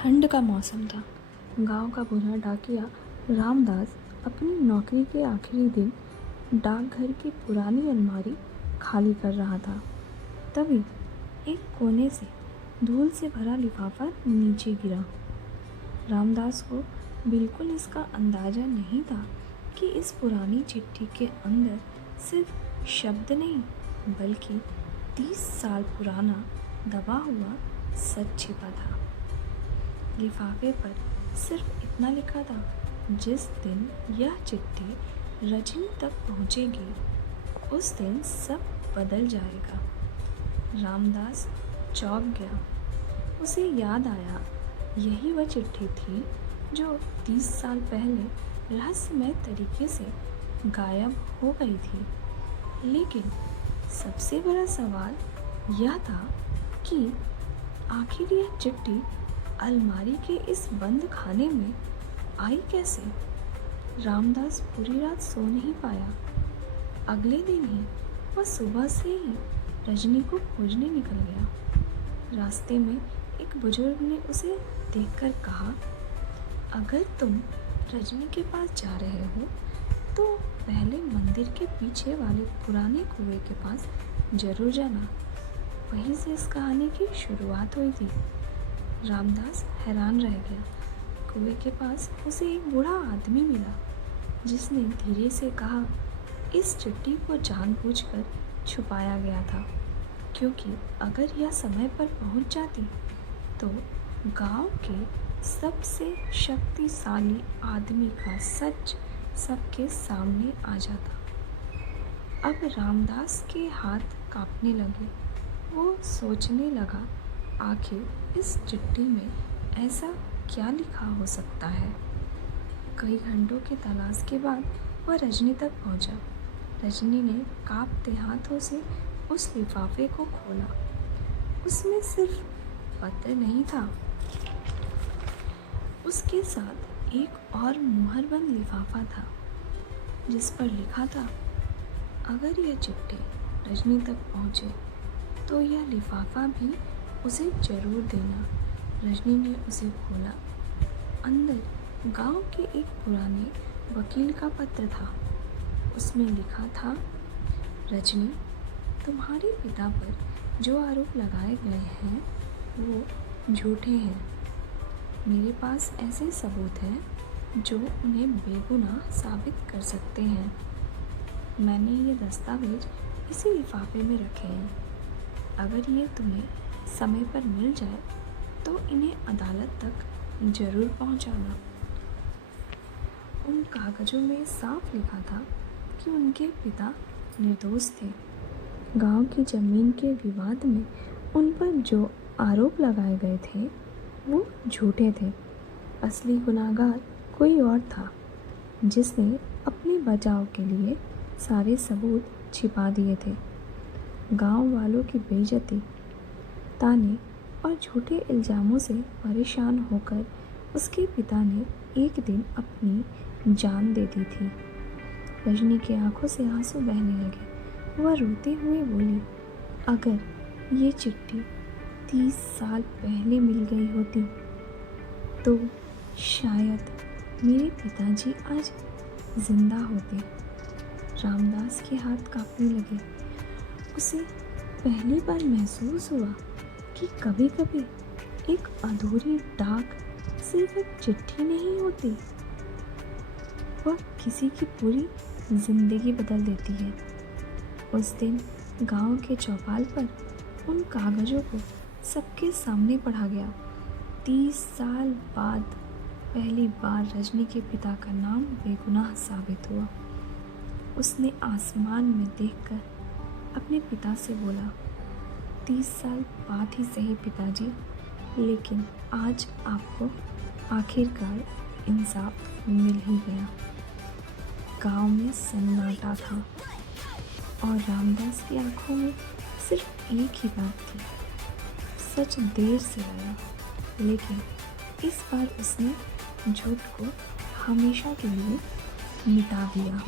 ठंड का मौसम था। गांव का बूढ़ा डाकिया रामदास अपनी नौकरी के आखिरी दिन डाकघर की पुरानी अलमारी खाली कर रहा था। तभी एक कोने से धूल से भरा लिफाफा नीचे गिरा। रामदास को बिल्कुल इसका अंदाजा नहीं था कि इस पुरानी चिट्ठी के अंदर सिर्फ शब्द नहीं बल्कि 30 साल पुराना दबा हुआ सच छिपा था। लिफाफे पर सिर्फ इतना लिखा था, जिस दिन यह चिट्ठी रजनी तक पहुंचेगी उस दिन सब बदल जाएगा। रामदास चौंक गया। उसे याद आया, यही वह चिट्ठी थी जो 30 साल पहले रहस्यमय तरीके से गायब हो गई थी। लेकिन सबसे बड़ा सवाल यह था कि आखिर यह चिट्ठी अलमारी के इस बंद खाने में आई कैसे। रामदास पूरी रात सो नहीं पाया। अगले दिन ही वह सुबह से ही रजनी को खोजने निकल गया। रास्ते में एक बुजुर्ग ने उसे देखकर कहा, अगर तुम रजनी के पास जा रहे हो तो पहले मंदिर के पीछे वाले पुराने कुएं के पास जरूर जाना। वहीं से इस कहानी की शुरुआत हुई थी। रामदास हैरान रह गया। कुएं के पास उसे एक बूढ़ा आदमी मिला, जिसने धीरे से कहा, इस चिट्ठी को जानबूझकर छुपाया गया था, क्योंकि अगर यह समय पर पहुंच जाती तो गांव के सबसे शक्तिशाली आदमी का सच सबके सामने आ जाता। अब रामदास के हाथ कांपने लगे। वो सोचने लगा, आखिर इस चिट्ठी में ऐसा क्या लिखा हो सकता है। कई घंटों की तलाश के बाद वह रजनी तक पहुंचा। रजनी ने कांपते हाथों से उस लिफाफे को खोला। उसमें सिर्फ पत्र नहीं था, उसके साथ एक और मुहरबंद लिफाफा था, जिस पर लिखा था, अगर यह चिट्ठी रजनी तक पहुंचे तो यह लिफाफा भी उसे जरूर देना। रजनी ने उसे खोला। अंदर गांव के एक पुराने वकील का पत्र था। उसमें लिखा था, रजनी, तुम्हारे पिता पर जो आरोप लगाए गए हैं वो झूठे हैं। मेरे पास ऐसे सबूत हैं जो उन्हें बेगुनाह साबित कर सकते हैं। मैंने ये दस्तावेज इसी लिफाफे में रखे हैं। अगर ये तुम्हें समय पर मिल जाए तो इन्हें अदालत तक जरूर पहुंचाना। उन कागजों में साफ लिखा था कि उनके पिता निर्दोष थे। गांव की जमीन के विवाद में उन पर जो आरोप लगाए गए थे वो झूठे थे। असली गुनाहगार कोई और था, जिसने अपने बचाव के लिए सारे सबूत छिपा दिए थे। गांव वालों की बेइज्जती, ताने और झूठे इल्ज़ामों से परेशान होकर उसके पिता ने एक दिन अपनी जान दे दी थी। रजनी की आंखों से आंसू बहने लगे। वह रोते हुए बोली, अगर ये चिट्ठी 30 साल पहले मिल गई होती तो शायद मेरे पिताजी आज जिंदा होते। रामदास के हाथ कांपने लगे। उसे पहली बार महसूस हुआ कि कभी-कभी एक अधूरी डाक सिर्फ एक चिट्ठी नहीं होती, वह किसी की पूरी जिंदगी बदल देती है। उस दिन गांव के चौपाल पर उन कागजों को सबके सामने पढ़ा गया। 30 साल बाद पहली बार रजनी के पिता का नाम बेगुनाह साबित हुआ। उसने आसमान में देखकर अपने पिता से बोला, 30 साल बाद ही सही पिताजी, लेकिन आज आपको आखिरकार इंसाफ मिल ही गया। गांव में सन्नाटा था और रामदास की आंखों में सिर्फ एक ही बात थी, सच देर से आया, लेकिन इस बार उसने झूठ को हमेशा के लिए मिटा दिया।